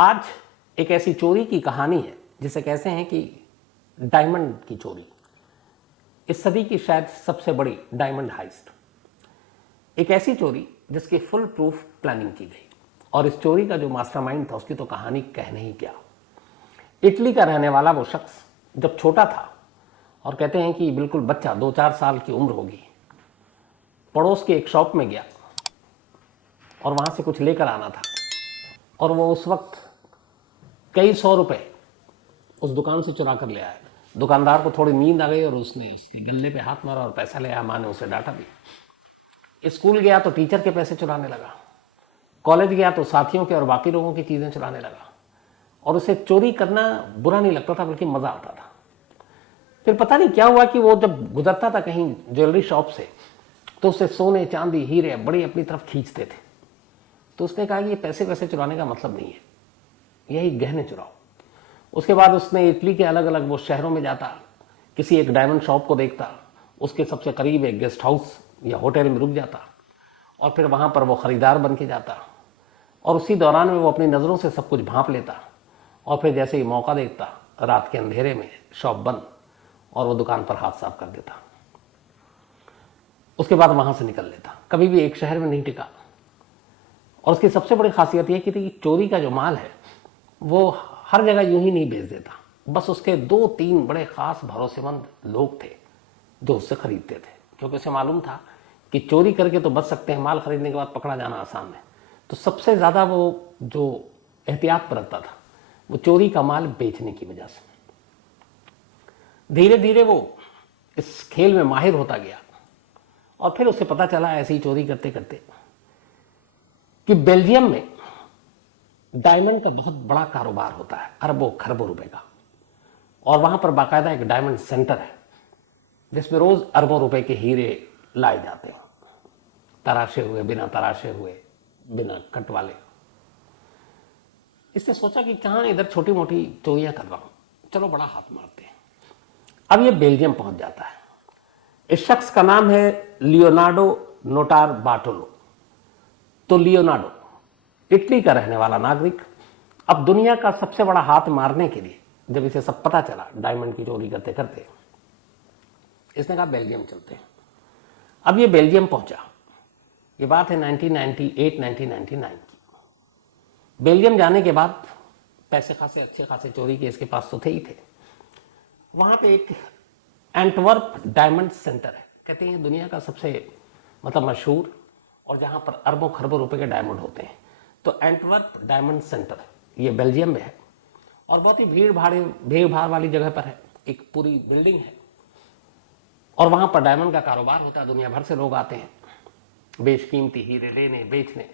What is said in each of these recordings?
आज एक ऐसी चोरी की कहानी है जिसे कहते हैं कि डायमंड की चोरी, इस सदी की शायद सबसे बड़ी डायमंड हाइस्ट। एक ऐसी चोरी जिसकी फुल प्रूफ प्लानिंग की गई और इस चोरी का जो मास्टरमाइंड था उसकी तो कहानी कहने ही क्या। इटली का रहने वाला वो शख्स जब छोटा था और कहते हैं कि बिल्कुल बच्चा 2-4 साल की उम्र होगी, पड़ोस की एक शॉप में गया और वहां से कुछ लेकर आना था और वो उस वक्त कई सौ रुपए उस दुकान से चुरा कर ले आया। दुकानदार को थोड़ी नींद आ गई और उसने उसके गले पे हाथ मारा और पैसा ले आया। माँ ने उसे डांटा भी। स्कूल गया तो टीचर के पैसे चुराने लगा, कॉलेज गया तो साथियों के और बाकी लोगों की चीजें चुराने लगा और उसे चोरी करना बुरा नहीं लगता था बल्कि मजा आता था। फिर पता नहीं क्या हुआ कि वो जब गुजरता था कहीं ज्वेलरी शॉप से तो उसे सोने चांदी हीरे बड़ी अपनी तरफ खींचते थे। तो उसने कहा कि ये पैसे वैसे चुराने का मतलब नहीं है, यही गहने चुराओ। उसके बाद उसने इटली के अलग अलग वो शहरों में जाता, किसी एक डायमंड शॉप को देखता, उसके सबसे करीब एक गेस्ट हाउस या होटल में रुक जाता और फिर वहां पर वो खरीदार बन के जाता और उसी दौरान में वो अपनी नज़रों से सब कुछ भांप लेता और फिर जैसे ही मौका देखता रात के अंधेरे में शॉप बंद और वो दुकान पर हाथ साफ कर देता। उसके बाद वहां से निकल लेता, कभी भी एक शहर में नहीं टिका। और उसकी सबसे बड़ी खासियत यह कि चोरी का जो माल है वो हर जगह यूं ही नहीं बेच देता, बस उसके 2-3 बड़े खास भरोसेमंद लोग थे जो उससे खरीदते थे, क्योंकि उसे मालूम था कि चोरी करके तो बच सकते हैं, माल खरीदने के बाद पकड़ा जाना आसान है। तो सबसे ज्यादा वो जो एहतियात बरतता था वो चोरी का माल बेचने की वजह से। धीरे धीरे वो इस खेल में माहिर होता गया और फिर उसे पता चला ऐसी चोरी करते करते कि बेल्जियम में डायमंड का बहुत बड़ा कारोबार होता है, अरबों खरबों रुपए का। और वहां पर बाकायदा एक डायमंड सेंटर है जिसमें रोज अरबों रुपए के हीरे लाए जाते हैं, तराशे हुए, बिना तराशे हुए, बिना कट वाले। इसने सोचा कि कहां इधर छोटी मोटी चोरियां कर रहा हूं, चलो बड़ा हाथ मारते हैं। अब ये बेल्जियम पहुंच जाता है। इस शख्स का नाम है लियोनार्डो नोटार बार्टोलो। तो लियोनार्डो इटली का रहने वाला नागरिक अब दुनिया का सबसे बड़ा हाथ मारने के लिए जब इसे सब पता चला डायमंड की चोरी करते करते, इसने कहा बेल्जियम चलते हैं। अब ये बेल्जियम पहुंचा, ये बात है 1998-1999 की। बेल्जियम जाने के बाद पैसे खासे अच्छे खासे चोरी के इसके पास तो थे ही थे। वहां पे एक एंटवर्प डायमंड सेंटर है, कहते हैं दुनिया का सबसे मशहूर और जहां पर अरबों खरबों रुपए के डायमंड होते हैं। तो एंटवर्प डायमंड सेंटर ये बेल्जियम में है और बहुत ही भीड़ भाड़ वाली जगह पर है। एक पूरी बिल्डिंग है और वहां पर डायमंड का कारोबार होता है। दुनिया भर से लोग आते हैं बेशकीमती हीरे लेने बेचने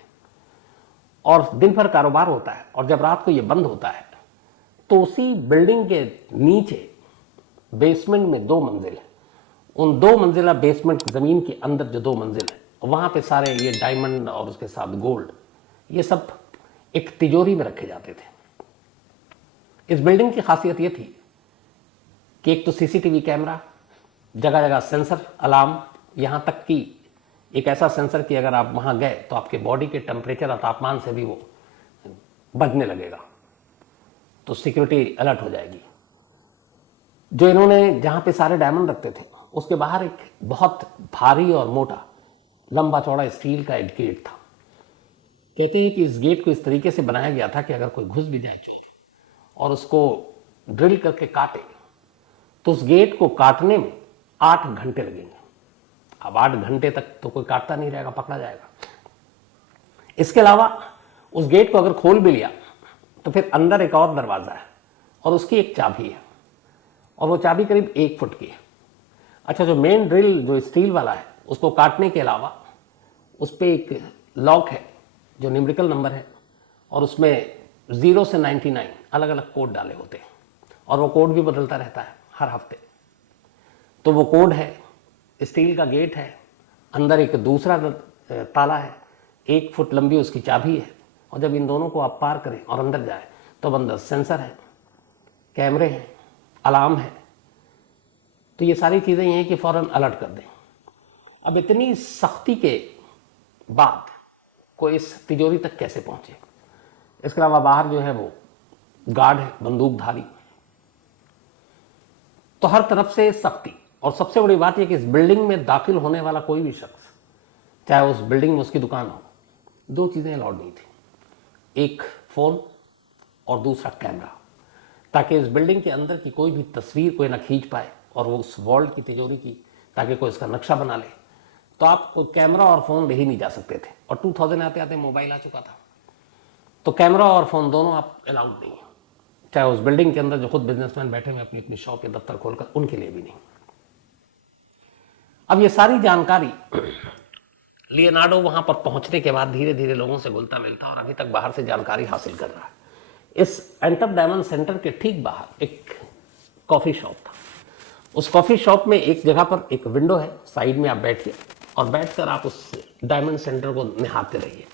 और दिन भर कारोबार होता है। और जब रात को ये बंद होता है तो उसी बिल्डिंग के नीचे बेसमेंट में 2 मंजिल है। उन 2 मंजिला बेसमेंट जमीन के अंदर जो 2 मंजिल है वहां पे सारे ये डायमंड और उसके साथ गोल्ड ये सब एक तिजोरी में रखे जाते थे। इस बिल्डिंग की खासियत ये थी कि एक तो सीसीटीवी कैमरा, जगह जगह सेंसर, अलार्म, यहां तक कि एक ऐसा सेंसर कि अगर आप वहां गए तो आपके बॉडी के टेम्परेचर और तापमान से भी वो बजने लगेगा, तो सिक्योरिटी अलर्ट हो जाएगी। जो इन्होंने जहां पे सारे डायमंड रखते थे उसके बाहर एक बहुत भारी और मोटा लंबा चौड़ा स्टील का एक गेट था। कहते हैं कि इस गेट को इस तरीके से बनाया गया था कि अगर कोई घुस भी जाए चोर और उसको ड्रिल करके काटे तो उस गेट को काटने में 8 घंटे लगेंगे। अब 8 घंटे तक तो कोई काटता नहीं रहेगा, पकड़ा जाएगा। इसके अलावा उस गेट को अगर खोल भी लिया तो फिर अंदर एक और दरवाजा है और उसकी एक चाबी है और वो चाबी करीब 1 फुट की है। अच्छा, जो मेन ड्रिल जो स्टील वाला है उसको काटने के अलावा उस पर एक लॉक है जो न्यूमेरिकल नंबर है और उसमें 0 से 99 अलग अलग कोड डाले होते हैं और वो कोड भी बदलता रहता है हर हफ्ते। तो वो कोड है, स्टील का गेट है, अंदर एक दूसरा ताला है, 1 फुट लंबी उसकी चाबी है और जब इन दोनों को आप पार करें और अंदर जाए तो अंदर सेंसर है, कैमरे हैं, अलार्म है। तो ये सारी चीजें ये हैं कि फौरन अलर्ट कर दें। अब इतनी सख्ती के बाद कोई इस तिजोरी तक कैसे पहुंचे? इसके अलावा बाहर जो है वो गार्ड है, बंदूकधारी। तो हर तरफ से सख्ती। और सबसे बड़ी बात यह कि इस बिल्डिंग में दाखिल होने वाला कोई भी शख्स, चाहे उस बिल्डिंग में उसकी दुकान हो, दो चीजें अलाउड नहीं थी, एक फोन और दूसरा कैमरा, ताकि इस बिल्डिंग के अंदर की कोई भी तस्वीर कोई ना खींच पाए और वो उस वॉल्ट की तिजोरी की, ताकि कोई इसका नक्शा बना ले। तो आप कोई कैमरा और फोन ले ही नहीं जा सकते थे। और 2000 आते आते मोबाइल आ चुका था, तो कैमरा और फोन दोनों आप अलाउड नहीं है, चाहे उस बिल्डिंग के अंदर जो खुद बिजनेसमैन बैठे हुए अपनी अपनी शॉप या दफ्तर खोलकर, उनके लिए भी नहीं। अब ये सारी जानकारी लियोनार्डो वहां पर पहुंचने के बाद धीरे धीरे लोगों से घुलता मिलता और अभी तक बाहर से जानकारी हासिल कर रहा है। इस एंटर डायमंड सेंटर के ठीक बाहर एक कॉफी शॉप था। उस कॉफी शॉप में एक जगह पर एक विंडो है, साइड में आप बैठिए और बैठकर आप उस डायमंड सेंटर को निहारते रहिए।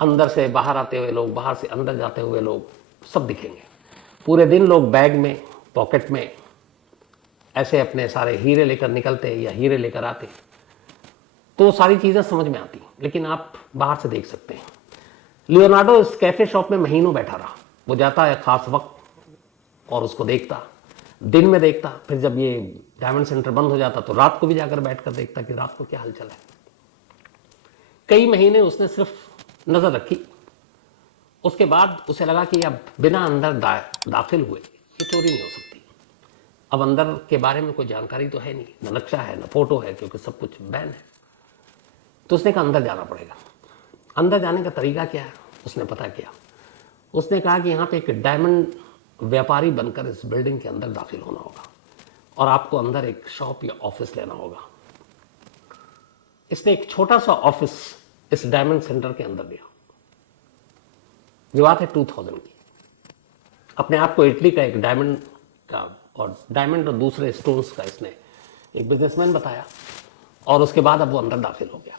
अंदर से बाहर आते हुए लोग, बाहर से अंदर जाते हुए लोग सब दिखेंगे। पूरे दिन लोग बैग में, पॉकेट में ऐसे अपने सारे हीरे लेकर निकलते या हीरे लेकर आते, तो सारी चीजें समझ में आती, लेकिन आप बाहर से देख सकते हैं। लियोनार्डो इस कैफे शॉप में महीनों बैठा रहा। वो जाता है खास वक्त और उसको देखता, दिन में देखता, फिर जब ये डायमंड सेंटर बंद हो जाता तो रात को भी जाकर बैठकर देखता कि रात को क्या हलचल है। कई महीने उसने सिर्फ नजर रखी। उसके बाद उसे लगा कि अब बिना अंदर दाखिल हुए ये चोरी नहीं हो सकती। अब अंदर के बारे में कोई जानकारी तो है नहीं, न नक्शा है न फोटो है, क्योंकि सब कुछ बैन है। तो उसने कहा अंदर जाना पड़ेगा। अंदर जाने का तरीका क्या है उसने पता किया। उसने कहा कि यहाँ पे एक डायमंड व्यापारी बनकर इस बिल्डिंग के अंदर दाखिल होना होगा और आपको अंदर एक शॉप या ऑफिस लेना होगा। इसने एक छोटा सा ऑफिस इस डायमंड सेंटर के अंदर लिया। ये बात है 2000 की। अपने आप को इटली का एक डायमंड का और डायमंड और दूसरे स्टोन्स का इसने एक बिजनेसमैन बताया और उसके बाद अब वो अंदर दाखिल हो गया।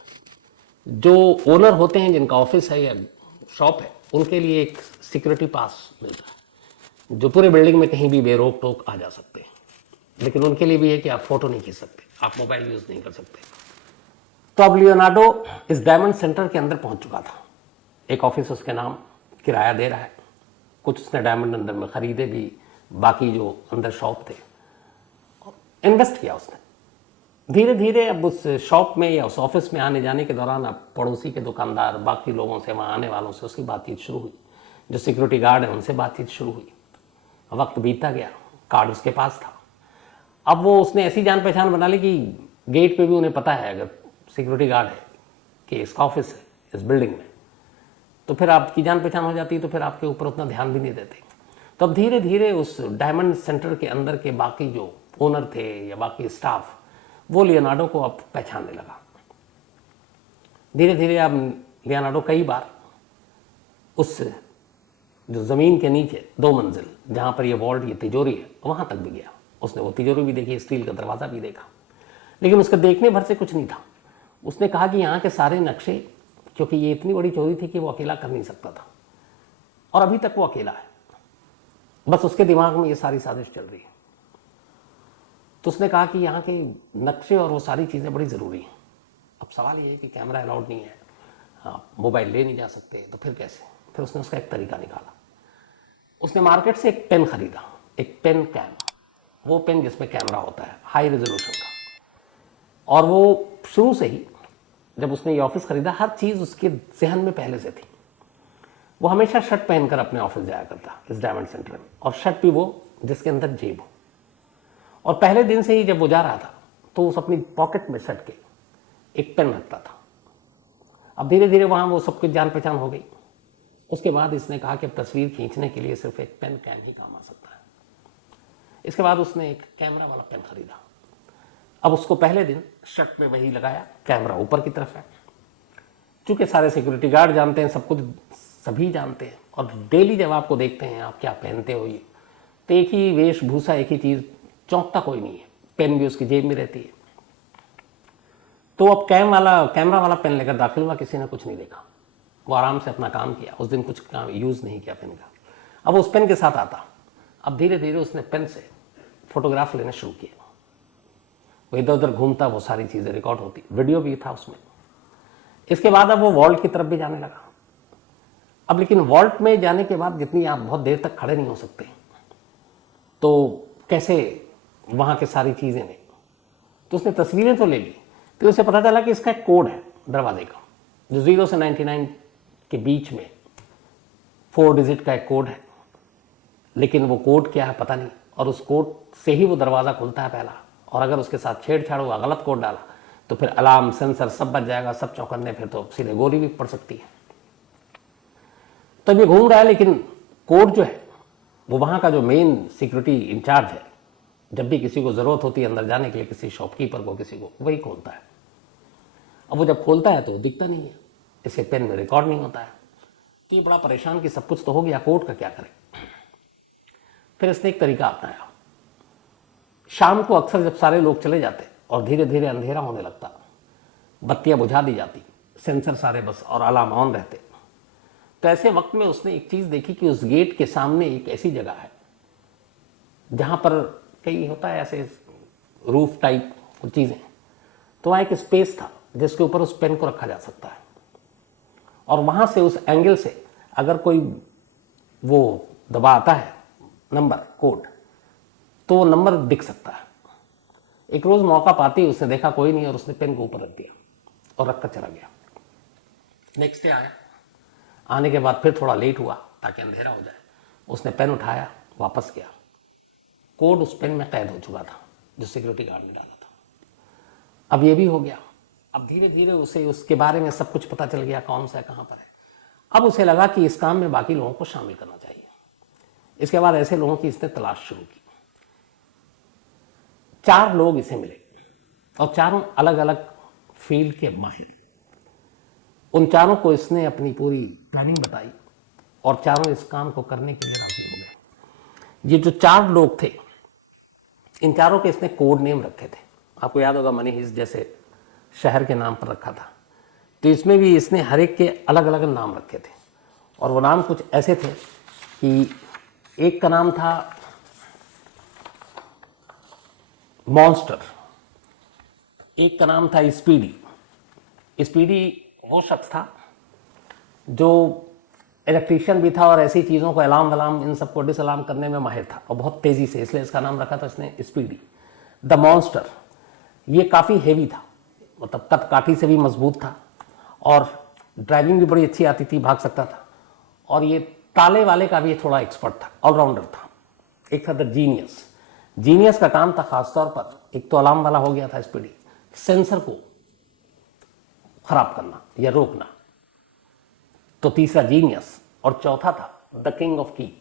जो ओनर होते हैं, जिनका ऑफिस है या शॉप है, उनके लिए एक सिक्योरिटी पास मिलता है, जो पूरे बिल्डिंग में कहीं भी बेरोक टोक आ जा सकते हैं। लेकिन उनके लिए भी है कि आप फोटो नहीं खींच सकते, आप मोबाइल यूज नहीं कर सकते। तो अब लियोनार्डो इस डायमंड सेंटर के अंदर पहुंच चुका था। एक ऑफिस उसके नाम किराया दे रहा है, कुछ उसने डायमंड अंदर में खरीदे भी, बाकी जो अंदर शॉप थे इन्वेस्ट किया उसने। धीरे धीरे अब उस शॉप में या उस ऑफिस में आने जाने के दौरान अब पड़ोसी के दुकानदार, बाकी लोगों से, वहाँ आने वालों से उसकी बातचीत शुरू हुई। जो सिक्योरिटी गार्ड है उनसे बातचीत शुरू हुई। वक्त बीतता गया, कार्ड उसके पास था। अब वो उसने ऐसी जान पहचान बना ली कि गेट पे भी उन्हें पता है अगर सिक्योरिटी गार्ड है कि इसका ऑफिस है इस बिल्डिंग में, तो फिर आपकी जान पहचान हो जाती है, तो फिर आपके ऊपर उतना ध्यान भी नहीं देते। तो अब धीरे धीरे उस डायमंड सेंटर के अंदर के बाकी जो ओनर थे या बाकी स्टाफ, वो लियोनार्डो को अब पहचानने लगा। धीरे धीरे अब लियोनार्डो कई बार उस जो जमीन के नीचे 2 मंजिल जहां पर ये वॉल्ट, ये तिजोरी है, वहां तक भी गया। उसने वो तिजोरी भी देखी, स्टील का दरवाजा भी देखा, लेकिन उसका देखने भर से कुछ नहीं था। उसने कहा कि यहाँ के सारे नक्शे, क्योंकि ये इतनी बड़ी चोरी थी कि वो अकेला कर नहीं सकता था, और अभी तक वो अकेला है, बस उसके दिमाग में ये सारी साजिश चल रही है। तो उसने कहा कि यहाँ के नक्शे और वो सारी चीज़ें बड़ी ज़रूरी हैं। अब सवाल ये है कि कैमरा अलाउड नहीं है, हाँ, मोबाइल ले नहीं जा सकते, तो फिर कैसे? फिर उसने उसका एक तरीका निकाला। उसने मार्केट से एक पेन खरीदा, एक पेन कैम, वो पेन जिसमें कैमरा होता है हाई रेजोल्यूशन का। और वो शुरू से ही जब उसने ये ऑफिस खरीदा, हर चीज़ उसके जहन में पहले से थी। वो हमेशा शर्ट पहनकर अपने ऑफिस जाया करता इस डायमंड सेंटर में, और शर्ट भी वो जिसके अंदर जेब हो। और पहले दिन से ही जब वो जा रहा था तो उस अपनी पॉकेट में शर्ट के एक पेन रखता था। अब धीरे धीरे वहाँ वो सब कुछ जान पहचान हो गई। उसके बाद इसने कहा कि अब तस्वीर खींचने के लिए सिर्फ एक पेन कैम ही काम आ सकता है। इसके बाद उसने एक कैमरा वाला पेन खरीदा। अब उसको पहले दिन शर्ट में वही लगाया, कैमरा ऊपर की तरफ है। चूंकि सारे सिक्योरिटी गार्ड जानते हैं, सब कुछ सभी जानते हैं, और डेली जब आपको देखते हैं आप क्या पहनते हो, ये तो एक ही वेशभूषा, एक ही चीज़, चौंकता कोई नहीं है। पेन भी उसकी जेब में रहती है। तो अब कैमरा वाला पेन लेकर दाखिल हुआ, किसी ने कुछ नहीं देखा। वो आराम से अपना काम किया। उस दिन कुछ काम यूज़ नहीं किया पेन का। अब उस पेन के साथ आता। अब धीरे धीरे उसने पेन से फोटोग्राफ लेने शुरू किया। वो इधर उधर घूमता, वो सारी चीज़ें रिकॉर्ड होती, वीडियो भी था उसमें। इसके बाद अब वो वॉल्ट की तरफ भी जाने लगा। अब लेकिन वॉल्ट में जाने के बाद जितनी आप बहुत देर तक खड़े नहीं हो सकते, तो कैसे वहाँ के सारी चीज़ें ने, तो उसने तस्वीरें तो ले ली, फिर उसे पता चला कि इसका एक कोड है दरवाजे का, जो 0 से 99 के बीच में 4 डिजिट का एक कोड है, लेकिन वो कोड क्या है पता नहीं, और उस कोड से ही वो दरवाज़ा खुलता है पहला, और अगर उसके साथ छेड़छाड़ हुआ, गलत कोड डाला, तो फिर अलार्म सेंसर सब बच जाएगा, सब चौकन्ने, फिर तो सीधे गोली भी पड़ सकती है। तब ये घूम रहा है, लेकिन कोड जो है वो वहाँ का जो मेन सिक्योरिटी इंचार्ज है, जब भी किसी को ज़रूरत होती है अंदर जाने के लिए, किसी शॉपकीपर को, किसी को, वही खोलता है। अब वो जब खोलता है तो दिखता नहीं है, इसे पेन में रिकॉर्ड नहीं होता है, तो ये बड़ा परेशान कि सब कुछ तो हो गया, कोड का क्या करें। फिर इसने एक तरीका अपनाया। शाम को अक्सर जब सारे लोग चले जाते और धीरे धीरे अंधेरा होने लगता, बत्तियां बुझा दी जाती, सेंसर सारे बस और अलार्म ऑन रहते, तो ऐसे वक्त में उसने एक चीज़ देखी कि उस गेट के सामने एक ऐसी जगह है जहाँ पर कई होता है ऐसे रूफ टाइप चीज़ें, तो वहाँ एक स्पेस था जिसके ऊपर उस पेन को रखा जा सकता है, और वहाँ से उस एंगल से अगर कोई वो दबाता है नंबर कोड, तो वो नंबर दिख सकता है। एक रोज़ मौका पाते ही उसने देखा कोई नहीं, और उसने पेन को ऊपर रख दिया और रख कर चला गया। नेक्स्ट डे आया, आने के बाद फिर थोड़ा लेट हुआ ताकि अंधेरा हो जाए, उसने पेन उठाया, वापस गया, कोड उस पेन में कैद हो चुका था जो सिक्योरिटी गार्ड ने डाला था। अब ये भी हो गया। अब धीरे धीरे उसे उसके बारे में सब कुछ पता चल गया, कौन सा है, कहाँ पर है। अब उसे लगा कि इस काम में बाकी लोगों को शामिल करना चाहिए। इसके बाद ऐसे लोगों की इसने तलाश शुरू की। 4 लोग इसे मिले, और चारों अलग अलग फील्ड के माहिर। उन चारों को इसने अपनी पूरी प्लानिंग बताई, और चारों इस काम को करने के लिए राजी हो गए। ये जो 4 लोग थे, इन चारों के इसने कोड नेम रखे थे। आपको याद होगा मनी हिस्ट जैसे शहर के नाम पर रखा था, तो इसमें भी इसने हर एक के अलग अलग नाम रखे थे, और वो नाम कुछ ऐसे थे कि एक का नाम था मॉन्स्टर, एक का नाम था स्पीडी। स्पीडी वो शख्स था जो इलेक्ट्रीशियन भी था और ऐसी चीज़ों को अलार्म वलार्म इन सबको डिसअलार्म करने में माहिर था, और बहुत तेज़ी से, इसलिए इसका नाम रखा था इसने स्पीडी। द मॉन्स्टर ये काफ़ी हेवी था, मतलब कद काठी से भी मजबूत था, और ड्राइविंग भी बड़ी अच्छी आती थी, भाग सकता था, और ये ताले वाले का भी थोड़ा एक्सपर्ट था, ऑलराउंडर था। एक था द जीनियस। जीनियस का काम था खासतौर पर, एक तो अलार्म वाला हो गया था स्पीडी, सेंसर को खराब करना या रोकना, तो तीसरा जीनियस, और चौथा था द किंग ऑफ की,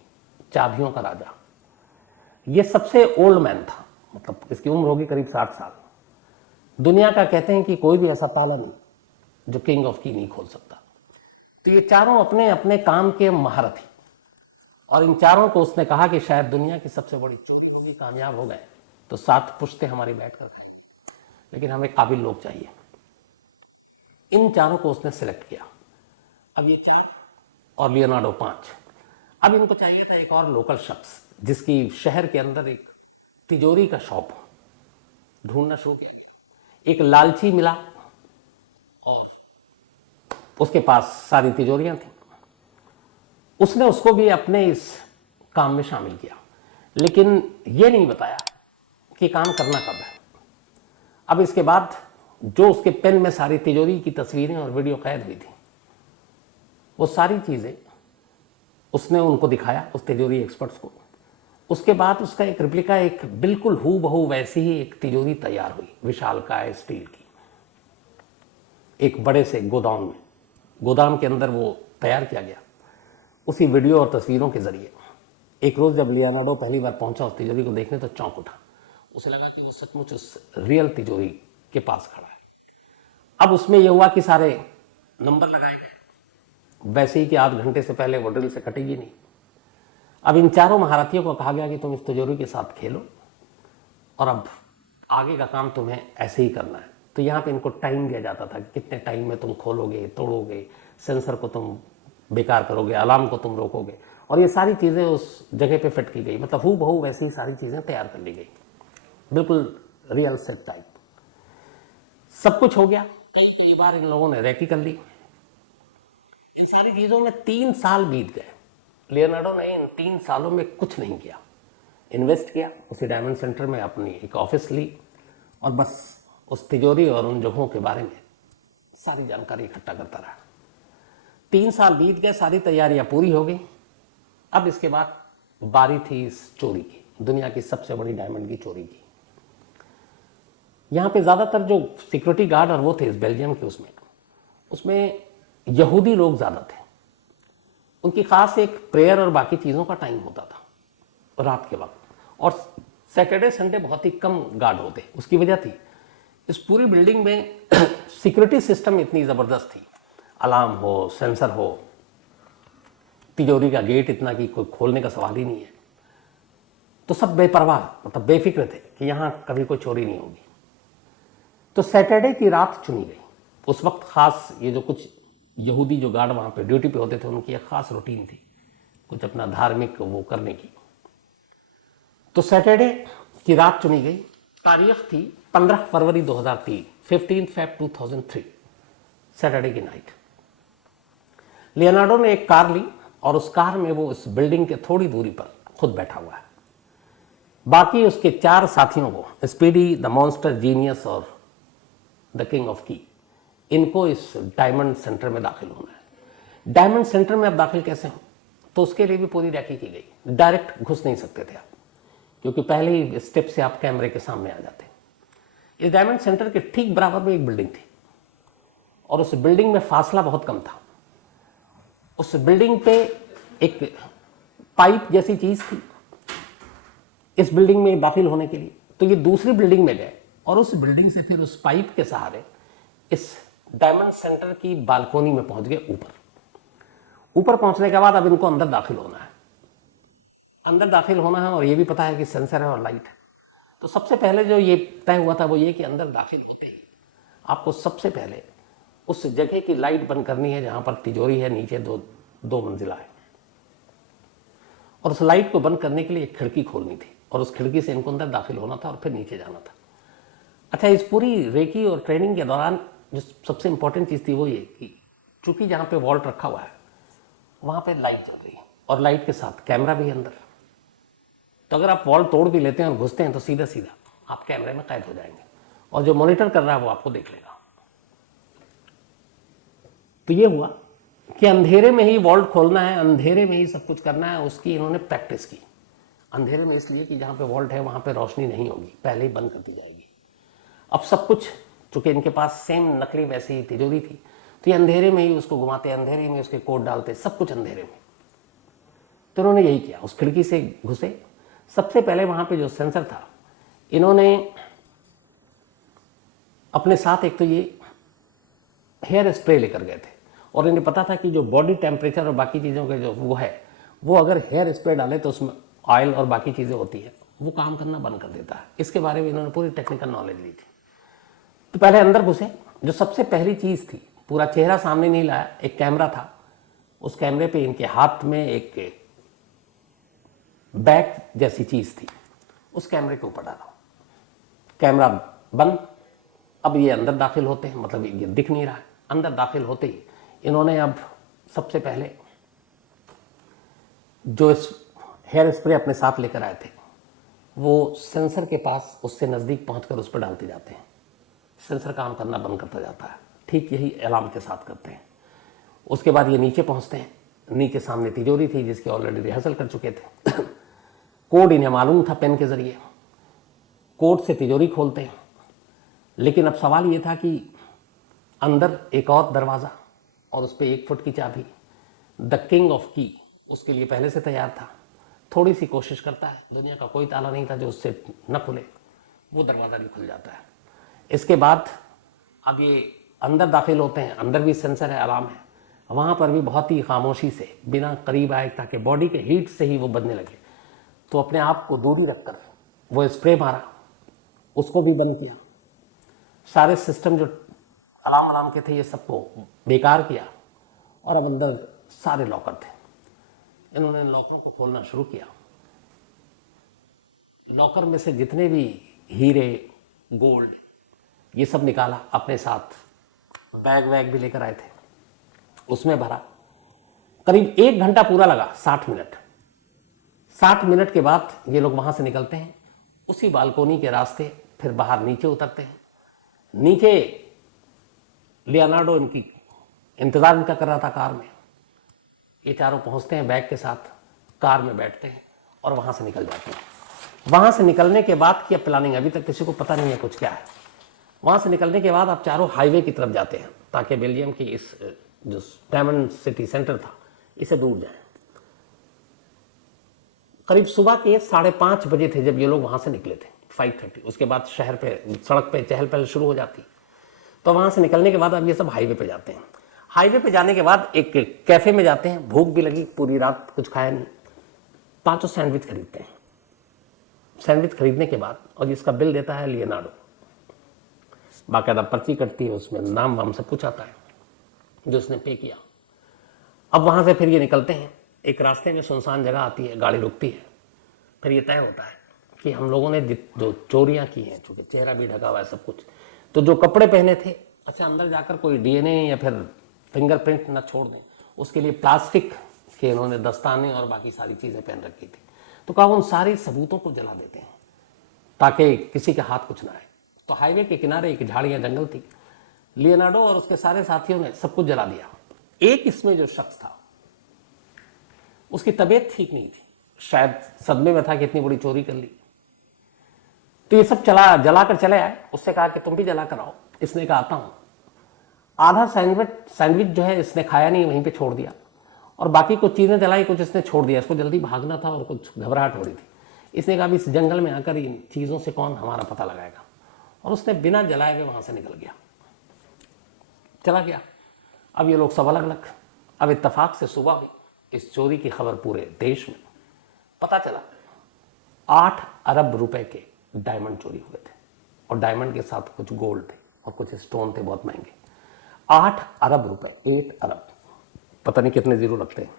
चाबियों का राजा। ये सबसे ओल्ड मैन था, मतलब इसकी उम्र होगी करीब 60 साल। दुनिया का कहते हैं कि कोई भी ऐसा ताला नहीं जो किंग ऑफ की नहीं खोल सकता। तो ये चारों अपने अपने काम के महारथी, और इन चारों को उसने कहा कि शायद दुनिया की सबसे बड़ी चोरी होगी, कामयाब हो गए तो 7 पुश्ते हमारी बैठ कर खाएंगे, लेकिन हमें काबिल लोग चाहिए। इन चारों को उसने सिलेक्ट किया। अब ये 4 और लियोनार्डो 5। अब इनको चाहिए था एक और लोकल शख्स जिसकी शहर के अंदर एक तिजोरी का शॉप हो। ढूंढना शुरू किया गया। एक लालची मिला, और उसके पास सारी तिजोरियां थी। उसने उसको भी अपने इस काम में शामिल किया, लेकिन ये नहीं बताया कि काम करना कब है। अब इसके बाद जो उसके पेन में सारी तिजोरी की तस्वीरें और वीडियो कैद हुई थी, वो सारी चीज़ें उसने उनको दिखाया, उस तिजोरी एक्सपर्ट्स को। उसके बाद उसका एक रिप्लिका, एक बिल्कुल हूबहू वैसी ही एक तिजोरी तैयार हुई, विशालकाय स्टील की, एक बड़े से गोदाम में, गोदाम के अंदर वो तैयार किया गया उसी वीडियो और तस्वीरों के जरिए। एक रोज़ जब लियोनार्डो पहली बार पहुंचा उस तिजोरी को देखने, तो चौंक उठा। उसे लगा कि वो सचमुच उस रियल तिजोरी के पास खड़ा है। अब उसमें यह हुआ कि सारे नंबर लगाए गए, वैसे ही कि आध घंटे से पहले वो ड्रिल से कटेगी नहीं। अब इन चारों महारथियों को कहा गया कि तुम इस तिजोरी के साथ खेलो, और अब आगे का काम तुम्हें ऐसे ही करना है। तो यहाँ पे इनको टाइम दिया जाता था कि कितने टाइम में तुम खोलोगे, तोड़ोगे, सेंसर को तुम बेकार करोगे, अलार्म को तुम रोकोगे, और ये सारी चीज़ें उस जगह पे फिट की गई। मतलब हूबहू वैसी ही सारी चीज़ें तैयार कर ली गई, बिल्कुल रियल सेट टाइप। सब कुछ हो गया। कई बार इन लोगों ने रेकी कर ली। इन सारी चीज़ों में 3 साल बीत गए। लियोनार्डो ने इन 3 सालों में कुछ नहीं किया, इन्वेस्ट किया, उसी डायमंड सेंटर में अपनी एक ऑफिस ली और बस उस तिजोरी और उन जगहों के बारे में सारी जानकारी इकट्ठा करता रहा। 3 साल बीत गए, सारी तैयारियां पूरी हो गई। अब इसके बाद बारी थी इस चोरी की, दुनिया की सबसे बड़ी डायमंड की चोरी की। यहाँ पे ज़्यादातर जो सिक्योरिटी गार्ड और वो थे इस बेल्जियम के, उसमें यहूदी लोग ज़्यादा थे। उनकी खास एक प्रेयर और बाकी चीज़ों का टाइम होता था रात के वक्त, और सैटरडे संडे बहुत ही कम गार्ड होते। उसकी वजह थी इस पूरी बिल्डिंग में सिक्योरिटी सिस्टम इतनी ज़बरदस्त थी, अलार्म हो, सेंसर हो, तिजोरी का गेट इतना कि कोई खोलने का सवाल ही नहीं है। तो सब बेपरवाह, मतलब बेफिक्र थे कि यहाँ कभी कोई चोरी नहीं होगी। तो सैटरडे की रात चुनी गई। उस वक्त खास ये जो कुछ यहूदी जो गार्ड वहाँ पे ड्यूटी पे होते थे, उनकी एक खास रूटीन थी कुछ अपना धार्मिक वो करने की। तो सैटरडे की रात चुनी गई। तारीख थी 15 फरवरी 2003, 15 फेब 2003, सैटरडे की नाइट। लियोनार्डो ने एक कार ली और उस कार में वो इस बिल्डिंग के थोड़ी दूरी पर खुद बैठा हुआ है। बाकी उसके 4 साथियों को, स्पीडी, द मॉन्स्टर, जीनियस और द किंग ऑफ की, इनको इस डायमंड सेंटर में दाखिल होना है। डायमंड सेंटर में आप दाखिल कैसे हो, तो उसके लिए भी पूरी रैकी की गई। डायरेक्ट घुस नहीं सकते थे आप, क्योंकि पहले ही स्टेप से आप कैमरे के सामने आ जाते। इस डायमंड सेंटर के ठीक बराबर में एक बिल्डिंग थी और उस बिल्डिंग में फासला बहुत कम था। उस बिल्डिंग पे एक पाइप जैसी चीज थी इस बिल्डिंग में दाखिल होने के लिए। तो ये दूसरी बिल्डिंग में गए और उस बिल्डिंग से फिर उस पाइप के सहारे इस डायमंड सेंटर की बालकोनी में पहुंच गए। ऊपर पहुंचने के बाद अब इनको अंदर दाखिल होना है। अंदर दाखिल होना है और ये भी पता है कि सेंसर है और लाइट है। तो सबसे पहले जो ये तय हुआ था वो ये कि अंदर दाखिल होते ही आपको सबसे पहले उस जगह की लाइट बंद करनी है जहां पर तिजोरी है, नीचे दो मंजिला है, और उस लाइट को बंद करने के लिए एक खिड़की खोलनी थी और उस खिड़की से इनको अंदर दाखिल होना था और फिर नीचे जाना था। अच्छा, इस पूरी रेकी और ट्रेनिंग के दौरान जो सबसे इंपॉर्टेंट चीज़ थी वो ये कि चूंकि जहाँ पे वॉल्ट रखा हुआ है वहाँ पे लाइट जल रही है और लाइट के साथ कैमरा भी है अंदर। तो अगर आप वॉल तोड़ भी लेते हैं और घुसते हैं तो सीधा सीधा आप कैमरे में कैद हो जाएंगे और जो मॉनिटर कर रहा है वो आपको देख लेगा। तो ये हुआ कि अंधेरे में ही वॉल्ट खोलना है, अंधेरे में ही सब कुछ करना है। उसकी इन्होंने प्रैक्टिस की अंधेरे में, इसलिए कि जहाँ पे वॉल्ट है वहाँ पे रोशनी नहीं होगी, पहले ही बंद कर दी जाएगी। अब सब कुछ चूंकि इनके पास सेम नकली वैसी ही तिजोरी थी, तो ये अंधेरे में ही उसको घुमाते, अंधेरे में उसके कोड डालते, सब कुछ अंधेरे में। तो उन्होंने यही किया, उस खिड़की से घुसे। सबसे पहले वहां पे जो सेंसर था, इन्होंने अपने साथ एक तो ये हेयर स्प्रे लेकर गए थे और इन्हें पता था कि जो बॉडी टेम्परेचर और बाकी चीज़ों के जो वो है, वो अगर हेयर स्प्रे डाले तो उसमें ऑयल और बाकी चीज़ें होती है, वो काम करना बंद कर देता है। इसके बारे में इन्होंने पूरी टेक्निकल नॉलेज ली थी। तो पहले अंदर घुसे। जो सबसे पहली चीज़ थी, पूरा चेहरा सामने नहीं लाया, एक कैमरा था। उस कैमरे पे इनके हाथ में एक बैग जैसी चीज़ थी, उस कैमरे के ऊपर डाला, कैमरा बंद। अब ये अंदर दाखिल होते हैं, मतलब ये दिख नहीं रहा है। अंदर दाखिल होते ही इन्होंने अब सबसे पहले जो इस हेयर स्प्रे अपने साथ लेकर आए थे वो सेंसर के पास उससे नज़दीक पहुंचकर उस पर डालते जाते हैं। सेंसर काम करना बंद करता जाता है, ठीक यही अलार्म के साथ करते हैं। उसके बाद ये नीचे पहुंचते हैं। नीचे सामने तिजोरी थी जिसकी ऑलरेडी रिहर्सल कर चुके थे। कोड इन्हें मालूम था, पेन के जरिए कोड से तिजोरी खोलते हैं। लेकिन अब सवाल ये था कि अंदर एक और दरवाज़ा और उस पर 1 फुट की चाबी, द किंग ऑफ की, उसके लिए पहले से तैयार था। थोड़ी सी कोशिश करता है, दुनिया का कोई ताला नहीं था जो उससे न खुले, वो दरवाज़ा भी खुल जाता है। इसके बाद अब ये अंदर दाखिल होते हैं। अंदर भी सेंसर है, अलार्म है। वहाँ पर भी बहुत ही खामोशी से, बिना करीब आए, ताकि बॉडी के हीट से ही वो बजने लगे, तो अपने आप को दूरी रखकर वो स्प्रे मारा, उसको भी बंद किया। सारे सिस्टम जो अलार्म के थे ये सबको बेकार किया और अब अंदर सारे लॉकर थे। इन्होंने लॉकरों को खोलना शुरू किया। लॉकर में से जितने भी हीरे, गोल्ड, ये सब निकाला, अपने साथ बैग वैग भी लेकर आए थे, उसमें भरा करीब 1 घंटा पूरा लगा, 60 मिनट। 60 मिनट के बाद ये लोग वहां से निकलते हैं, उसी बालकोनी के रास्ते फिर बाहर नीचे उतरते हैं। नीचे लियोनार्डो इनकी इंतजार इनका कर रहा था कार में। ये चारों पहुंचते हैं बैग के साथ, कार में बैठते हैं और वहां से निकल जाते हैं। वहां से निकलने के बाद की प्लानिंग अभी तक किसी को पता नहीं है कुछ क्या है। वहां से निकलने के बाद आप चारों हाईवे की तरफ जाते हैं ताकि बेल्जियम की इस जो डायमंड सिटी सेंटर था इसे दूर जाए। करीब सुबह के 5:30 बजे थे जब ये लोग वहां से निकले थे, 5:30। उसके बाद शहर पे सड़क पे चहल पहल शुरू हो जाती। तो वहां से निकलने के बाद अब ये सब हाईवे पे जाते हैं। हाईवे पे जाने के बाद एक कैफे में जाते हैं, भूख भी लगी, पूरी रात कुछ खाया नहीं। 5 सैंडविच खरीदते हैं। सैंडविच खरीदने के बाद, और इसका बिल देता है लियोनार्डो, बाकायदा पर्ची कटती है, उसमें नाम वाम सब कुछ आता है जो उसने पे किया। अब वहां से फिर ये निकलते हैं। एक रास्ते में सुनसान जगह आती है, गाड़ी रुकती है। फिर ये तय होता है कि हम लोगों ने जो चोरियां की हैं, चूंकि चेहरा भी ढका हुआ है सब कुछ, तो जो कपड़े पहने थे, अच्छा अंदर जाकर कोई डीएनए या फिर फिंगरप्रिंट न छोड़ दें, उसके लिए प्लास्टिक के इन्होंने दस्ताने और बाकी सारी चीजें पहन रखी थी। तो कहा उन सारी सबूतों को जला देते हैं ताकि किसी के हाथ कुछ ना आए। तो हाईवे के किनारे एक झाड़ियां जंगल थी। लियोनार्डो और उसके सारे साथियों ने सब कुछ जला दिया। एक इसमें जो शख्स था उसकी तबीयत ठीक नहीं थी, शायद सदमे में था कि इतनी बड़ी चोरी कर ली। तो ये सब जलाकर चले आए। उससे कहा कि तुम भी जला कर आओ। इसने कहा आता हूं। आधा सैंडविच जो है इसने खाया नहीं, वहीं पे छोड़ दिया, और बाकी कुछ चीजें जलाई, कुछ इसने छोड़ दिया। इसको जल्दी भागना था और कुछ घबराहट हो रही थी। इसने कहा इस जंगल में आकर इन चीजों से कौन हमारा पता लगाएगा, और उसने बिना जलाए हुए वहां से निकल गया, चला गया। अब ये लोग सब अलग अलग। अब इत्तेफाक से सुबह हुई, इस चोरी की खबर पूरे देश में पता चला। 8 अरब रुपए के डायमंड चोरी हुए थे, और डायमंड के साथ कुछ गोल्ड थे और कुछ स्टोन थे बहुत महंगे। 8 अरब रुपए, 8 अरब, पता नहीं कितने जीरो लगते हैं।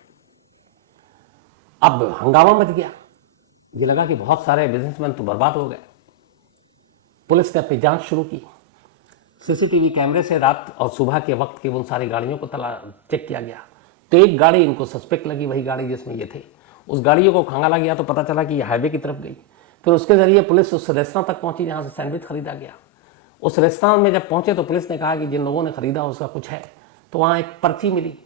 अब हंगामा मच गया। ये लगा कि बहुत सारे बिजनेसमैन तो बर्बाद हो गए। पुलिस ने अपनी जांच शुरू की। सीसीटीवी कैमरे से रात और सुबह के वक्त की उन सारी गाड़ियों को चेक किया गया। तो एक गाड़ी इनको सस्पेक्ट लगी, वही गाड़ी जिसमें ये थे। उस गाड़ियों को खंगाला गया तो पता चला कि ये हाईवे की तरफ गई। फिर उसके जरिए पुलिस उस रेस्तरां तक पहुंची जहां से सैंडविच खरीदा गया। उस रेस्तरां में जब पहुंचे तो पुलिस ने कहा कि जिन लोगों ने खरीदा उसका कुछ है। तो वहां एक पर्ची मिली,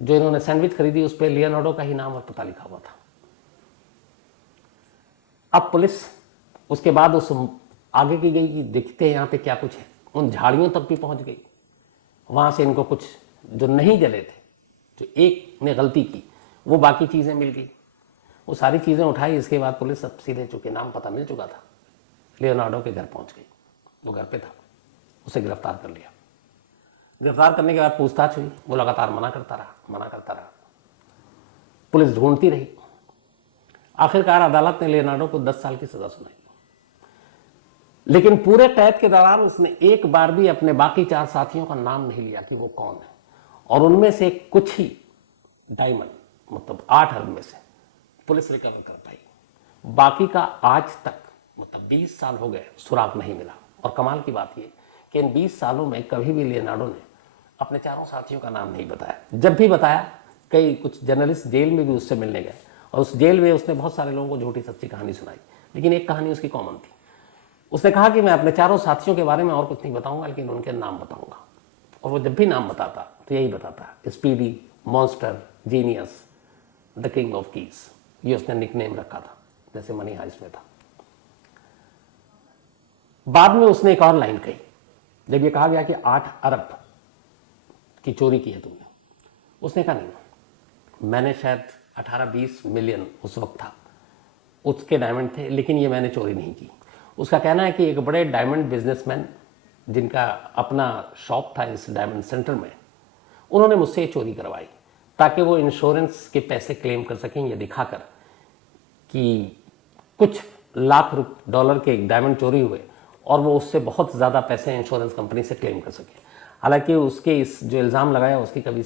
जो इन्होंने सैंडविच खरीदी उस पर लियोनार्डो का ही नाम और पता लिखा हुआ था। अब पुलिस उसके बाद उस आगे की गई कि देखते हैं यहां पे क्या कुछ है। उन झाड़ियों तक भी पहुंच गई। वहां से इनको कुछ जो नहीं जले थे, जो एक ने गलती की, वो बाकी चीजें मिल गई। वो सारी चीजें उठाई। इसके बाद पुलिस अब सीधे, चूंकि नाम पता मिल चुका था, लियोनार्डो के घर पहुंच गई। वो घर पे था, उसे गिरफ्तार कर लिया। गिरफ्तार करने के बाद पूछताछ हुई। वो लगातार मना करता रहा। पुलिस ढूंढती रही। आखिरकार अदालत ने लियोनार्डो को 10 साल की सजा सुनाई। लेकिन पूरे कैद के दौरान उसने एक बार भी अपने बाकी 4 साथियों का नाम नहीं लिया कि वो कौन है। और उनमें से कुछ ही डायमंड, मतलब 8 अरब में से पुलिस रिकवर कर पाई। बाकी का आज तक, मतलब 20 साल हो गए, सुराग नहीं मिला। और कमाल की बात यह कि इन 20 सालों में कभी भी लियोनार्डो ने अपने 4 साथियों का नाम नहीं बताया। जब भी बताया, कई कुछ जर्नलिस्ट जेल में भी उससे मिलने गए, और उस जेल में उसने बहुत सारे लोगों को झूठी सच्ची कहानी सुनाई। लेकिन एक कहानी उसकी कॉमन थी। उसने कहा कि मैं अपने 4 साथियों के बारे में और कुछ नहीं बताऊंगा, लेकिन उनके नाम बताऊंगा। और वो जब भी नाम बताता तो यही बताता, speedy, monster, genius, the king of keys. ये उसने निकनेम रखा था, जैसे मनी हाइस्ट में था। बाद में उसने एक और लाइन कही, जब ये कहा गया कि 8 अरब की चोरी की है तुमने। उसने कहा नहीं, मैंने शायद 18-20 मिलियन उस वक्त था, उसके डायमंड थे, लेकिन ये मैंने चोरी नहीं की। उसका कहना है कि एक बड़े डायमंड बिजनेसमैन जिनका अपना शॉप था इस डायमंड सेंटर में, उन्होंने मुझसे ये चोरी करवाई ताकि वो इंश्योरेंस के पैसे क्लेम कर सकें, ये दिखाकर कि कुछ लाख डॉलर के डायमंड चोरी हुए और वो उससे बहुत ज़्यादा पैसे इंश्योरेंस कंपनी से क्लेम कर सके। हालांकि उसके इस जो इल्ज़ाम लगाया उसकी कभी